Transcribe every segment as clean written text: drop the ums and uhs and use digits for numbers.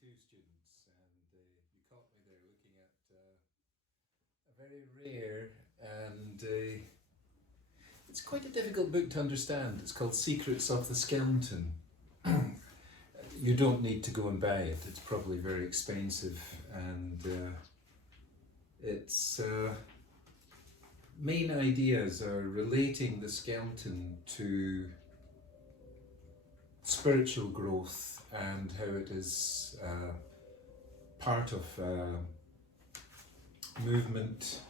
2 students, and you caught me there looking at a very rare and it's quite a difficult book to understand. It's called Secrets of the Skeleton. You don't need to go and buy it, it's probably very expensive, and its main ideas are relating the skeleton to spiritual growth and how it is part of movement.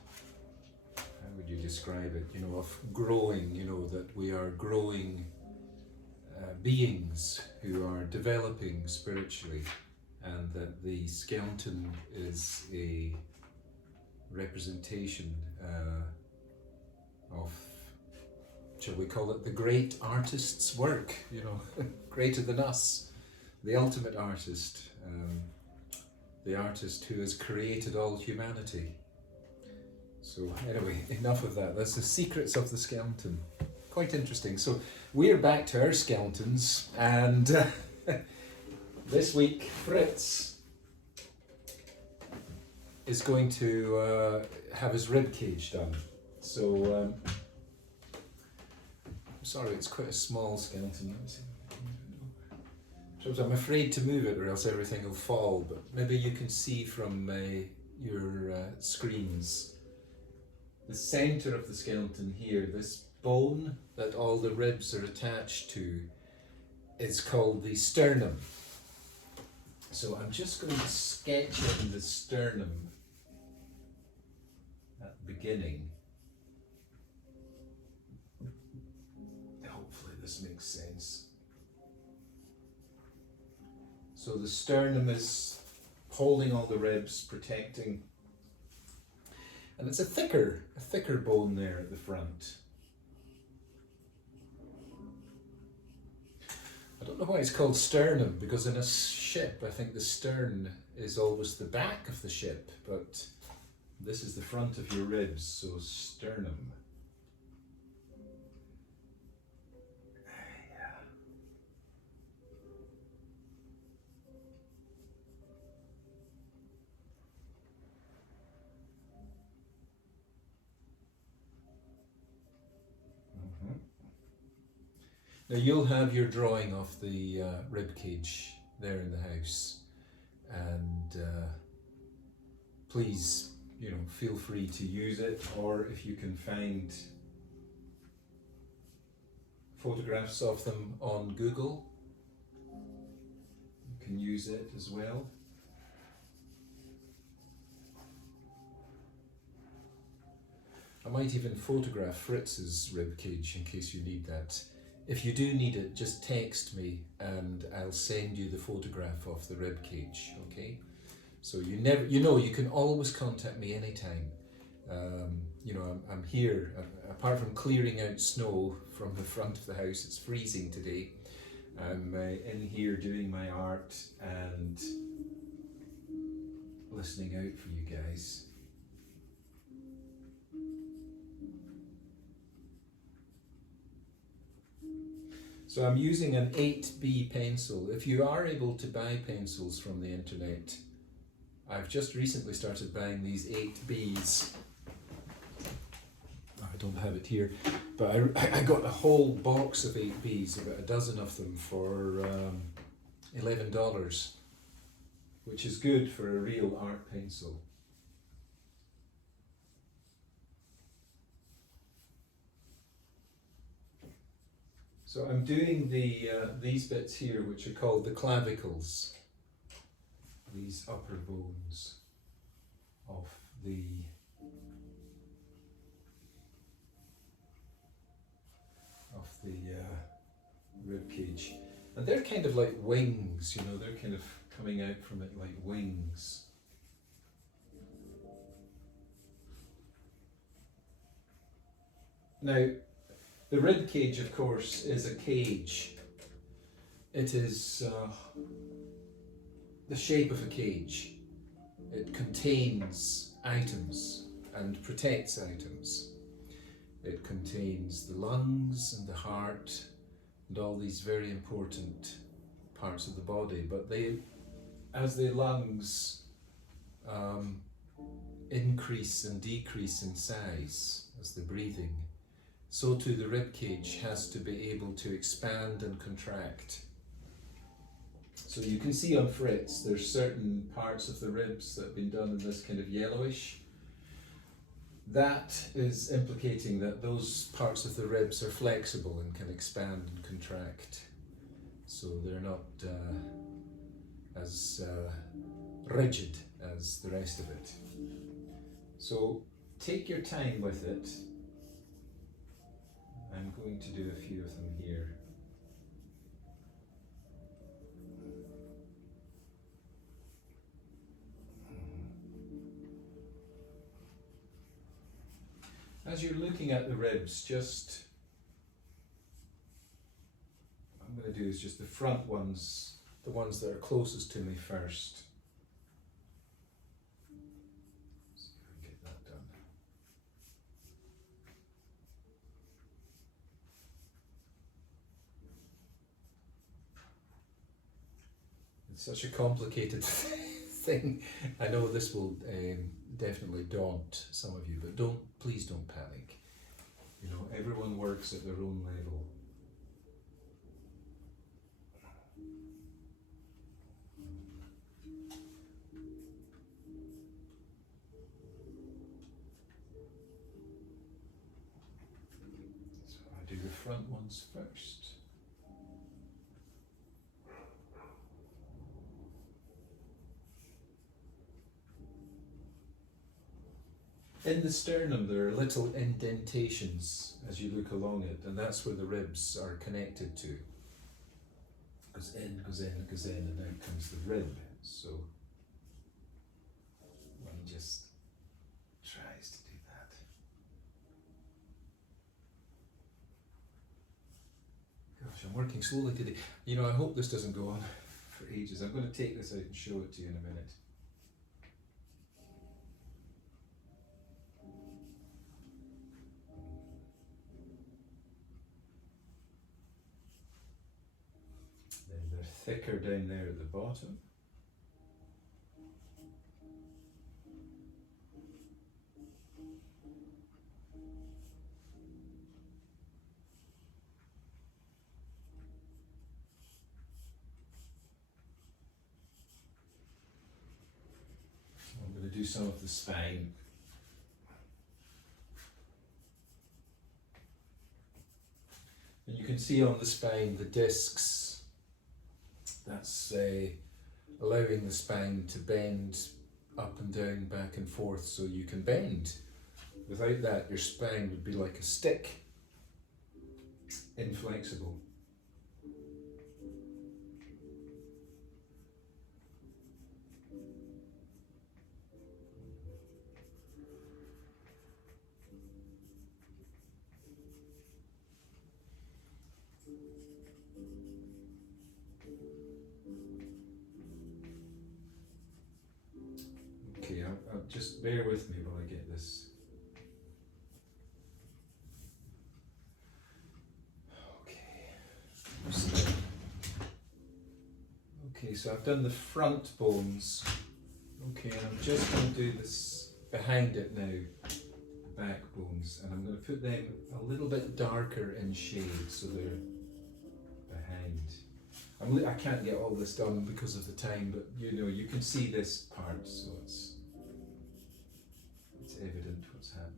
How would you describe it? Of growing, that we are growing beings who are developing spiritually, and that the skeleton is a representation of, shall we call it, the great artist's work, greater than us, the ultimate artist, the artist who has created all humanity. So anyway, enough of that. That's the Secrets of the Skeleton. Quite interesting. So we're back to our skeletons, and this week Fritz is going to have his rib cage done. So sorry, it's quite a small skeleton. Let me see. So I'm afraid to move it or else everything will fall, but maybe you can see from your screens. The centre of the skeleton here, this bone that all the ribs are attached to, is called the sternum. So I'm just going to sketch in the sternum at the beginning. Hopefully this makes sense. So the sternum is holding all the ribs, protecting, and it's a thicker bone there at the front. I don't know why it's called sternum, because in a ship I think the stern is always the back of the ship, but this is the front of your ribs, so sternum. Now you'll have your drawing of the rib cage there in the house, and please, feel free to use it, or if you can find photographs of them on Google, you can use it as well. I might even photograph Fritz's rib cage in case you need that. If you do need it, just text me and I'll send you the photograph of the rib cage, okay? So you can always contact me anytime. I'm here, apart from clearing out snow from the front of the house. It's freezing today. I'm in here doing my art and listening out for you guys. So I'm using an 8B pencil. If you are able to buy pencils from the internet, I've just recently started buying these 8Bs. I don't have it here, but I got a whole box of 8Bs, about a dozen of them, for $11, which is good for a real art pencil. So I'm doing these bits here, which are called the clavicles, these upper bones of the rib cage, and they're kind of like wings. They're kind of coming out from it like wings. Now, the rib cage, of course, is a cage. It is the shape of a cage. It contains items and protects items. It contains the lungs and the heart and all these very important parts of the body, but they as the lungs increase and decrease in size as the breathing, so too the rib cage has to be able to expand and contract. So you can see on Fritz there's certain parts of the ribs that have been done in this kind of yellowish. That is implicating that those parts of the ribs are flexible and can expand and contract. So they're not as rigid as the rest of it. So take your time with it. I'm going to do a few of them here. As you're looking at the ribs, just what I'm going to do is just the front ones, the ones that are closest to me first. See if I can get that done. It's such a complicated thing. I know this will definitely daunt some of you, but please don't panic. You know, everyone works at their own level. So I do the front ones first. In the sternum there are little indentations as you look along it, and that's where the ribs are connected to. Goes in, goes in, goes in, and out comes the rib. So one just tries to do that. Gosh, I'm working slowly today. You know, I hope this doesn't go on for ages. I'm going to take this out and show it to you in a minute. Thicker down there at the bottom. I'm going to do some of the spine. And you can see on the spine the discs. That's allowing the spine to bend up and down, back and forth, so you can bend. Without that, your spine would be like a stick, inflexible. Okay, I'll just bear with me while I get this. Okay, so I've done the front bones. Okay, and I'm just going to do this behind it now, the back bones, and I'm going to put them a little bit darker in shade so they're behind. I can't get all this done because of the time, but you know, you can see this part, so it's evident what's happening.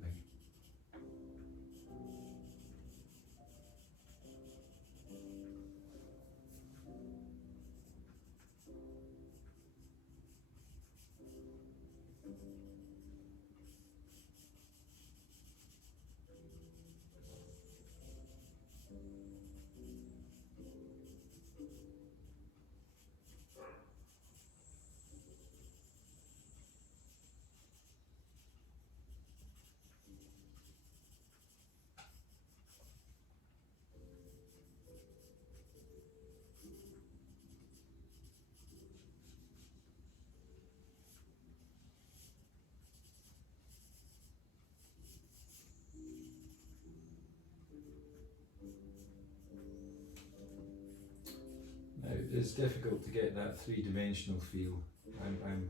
it's difficult to get that three-dimensional feel. I'm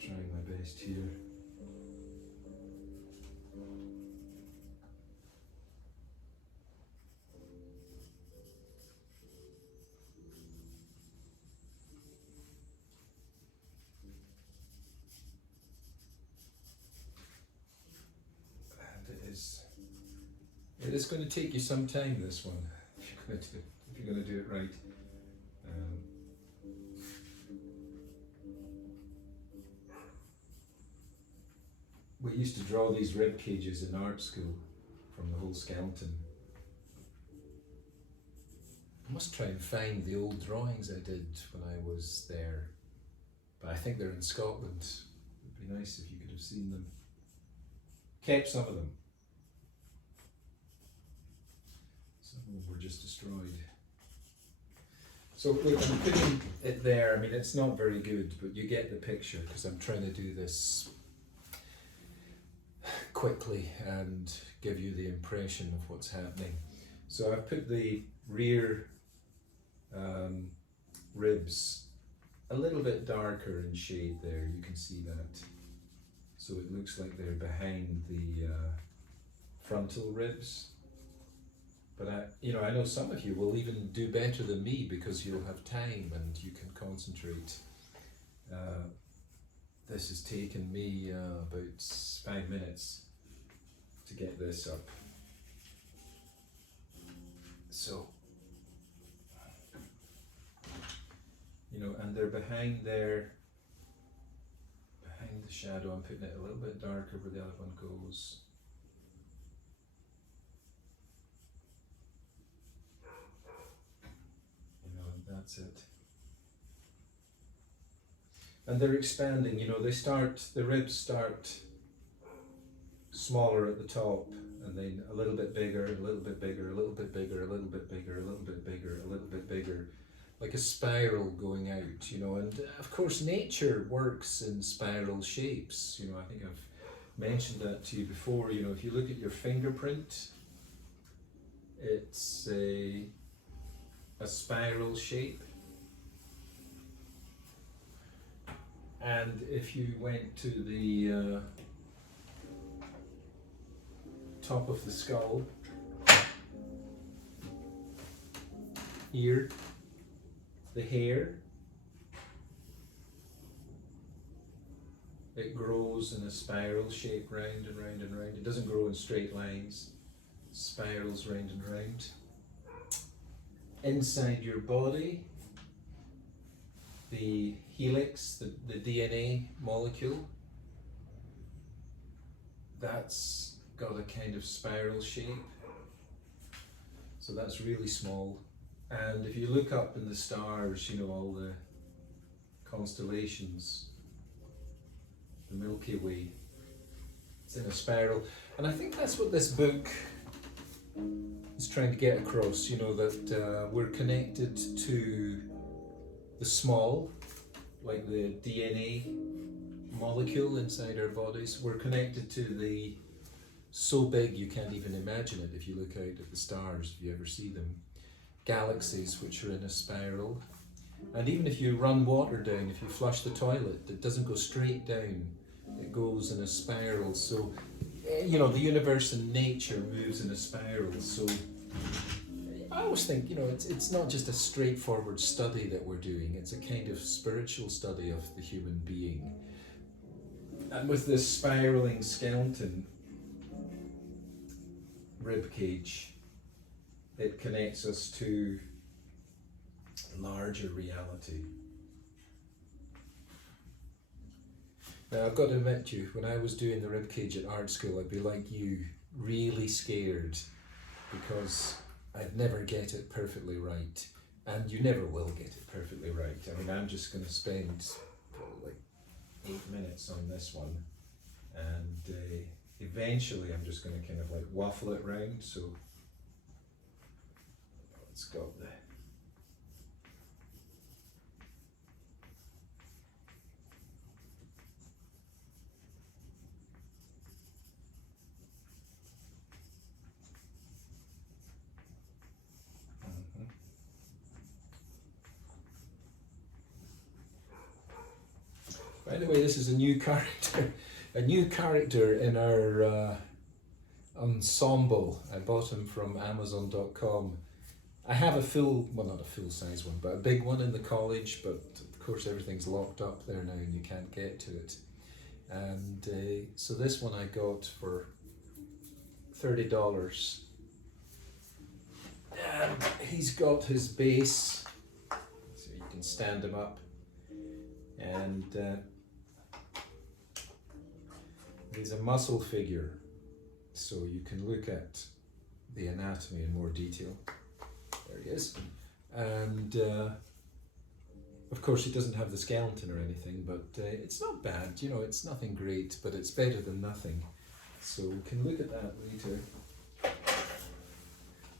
trying my best here. And it is going to take you some time, this one, if you're going to do it right. We used to draw these rib cages in art school from the whole skeleton. I must try and find the old drawings I did when I was there, but I think they're in Scotland. It'd be nice if you could have seen them. Kept some of them. Some of them were just destroyed. So look, I'm putting it there. I mean, it's not very good, but you get the picture because I'm trying to do this quickly and give you the impression of what's happening. So I've put the rear ribs a little bit darker in shade there, you can see that. So it looks like they're behind the frontal ribs. But I know some of you will even do better than me because you'll have time and you can concentrate. This has taken me about 5 minutes to get this up. So, and they're behind there, behind the shadow. I'm putting it a little bit darker where the other one goes. That's it. And they're expanding, the ribs start smaller at the top, and then a little bit bigger, a little bit bigger, a little bit bigger, a little bit bigger, a little bit bigger, a little bit bigger, like a spiral going out, and of course nature works in spiral shapes. I think I've mentioned that to you before. If you look at your fingerprint, it's a spiral shape. And if you went to the top of the skull, here, the hair, it grows in a spiral shape, round and round and round. It doesn't grow in straight lines, it spirals round and round. Inside your body, the helix, the DNA molecule, that's got a kind of spiral shape. So that's really small. And if you look up in the stars, all the constellations, the Milky Way, it's in a spiral. And I think that's what this book is trying to get across, that we're connected to the small, like the DNA molecule inside our bodies. We're connected to the so big you can't even imagine it if you look out at the stars, if you ever see them. Galaxies which are in a spiral. And even if you run water down, if you flush the toilet, it doesn't go straight down, it goes in a spiral. So, the universe and nature moves in a spiral. So I always think, it's not just a straightforward study that we're doing, it's a kind of spiritual study of the human being. And with this spiraling skeleton rib cage, it connects us to larger reality. Now I've got to admit to you, when I was doing the rib cage at art school, I'd be like you, really scared, because I'd never get it perfectly right, and you never will get it perfectly right. I mean, I'm just going to spend like 8 minutes on this one, and eventually I'm just going to kind of like waffle it round. So let's go there. By the way, this is a new character, a new character in our ensemble. I bought him from Amazon.com. I have a full, well, not a full size one, but a big one in the college, but of course everything's locked up there now and you can't get to it. And so this one I got for $30. And he's got his base, so you can stand him up. And he's a muscle figure, so you can look at the anatomy in more detail. There he is. And of course he doesn't have the skeleton or anything, but it's not bad, you know, it's nothing great, but it's better than nothing. So we can look at that later.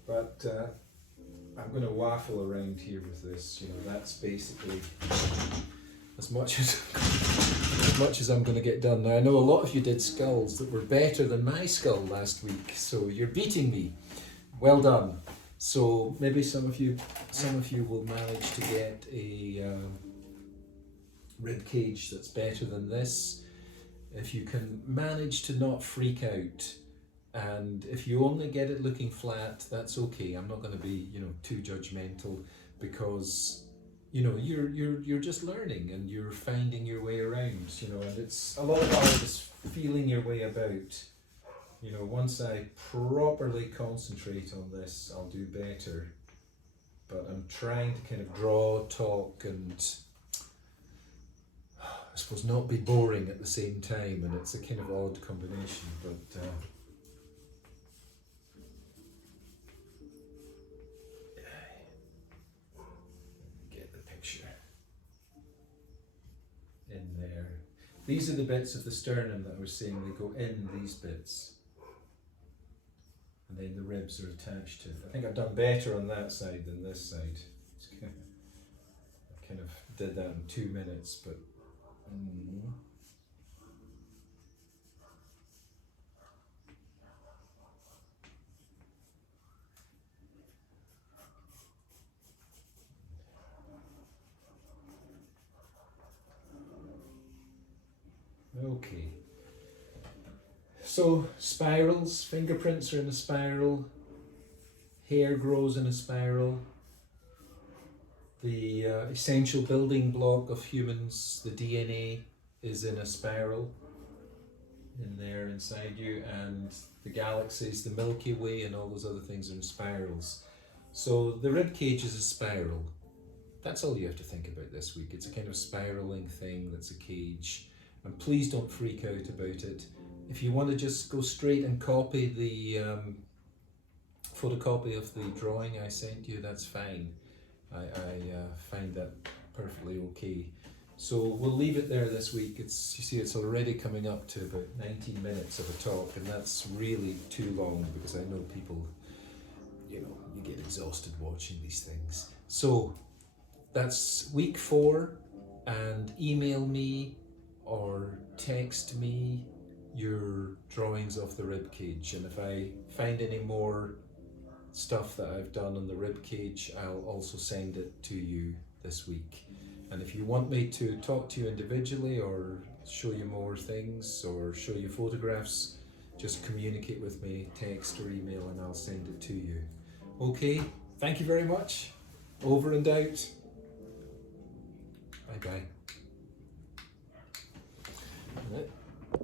But I'm going to waffle around here with this, you know, that's basically as much as I'm going to get done. Now I know a lot of you did skulls that were better than my skull last week, so you're beating me. Well done. So maybe some of you will manage to get a rib cage that's better than this. If you can manage to not freak out, and if you only get it looking flat, that's okay. I'm not going to be, you know, too judgmental, because you know you're just learning and you're finding your way around, you know, and it's a lot of art is feeling your way about. You know, once I properly concentrate on this, I'll do better. But I'm trying to kind of draw, talk, and I suppose not be boring at the same time, and it's a kind of odd combination, but get the picture in there. These are the bits of the sternum that I was saying, they go in these bits. And then the ribs are attached to it. I think I've done better on that side than this side. I kind of did that in 2 minutes, but okay. So spirals, fingerprints are in a spiral, hair grows in a spiral, the essential building block of humans, the DNA, is in a spiral in there inside you, and the galaxies, the Milky Way and all those other things are in spirals. So the rib cage is a spiral. That's all you have to think about this week. It's a kind of spiraling thing that's a cage, and please don't freak out about it. If you want to just go straight and copy the photocopy of the drawing I sent you, that's fine. I find that perfectly okay. So we'll leave it there this week. It's, you see, it's already coming up to about 19 minutes of a talk, and that's really too long because I know people, you know, you get exhausted watching these things. So that's week 4, and email me or text me your drawings of the rib cage, and if I find any more stuff that I've done on the rib cage, I'll also send it to you this week. And if you want me to talk to you individually or show you more things or show you photographs, just communicate with me, text or email, and I'll send it to you. Okay, thank you very much. Over and out. Bye bye.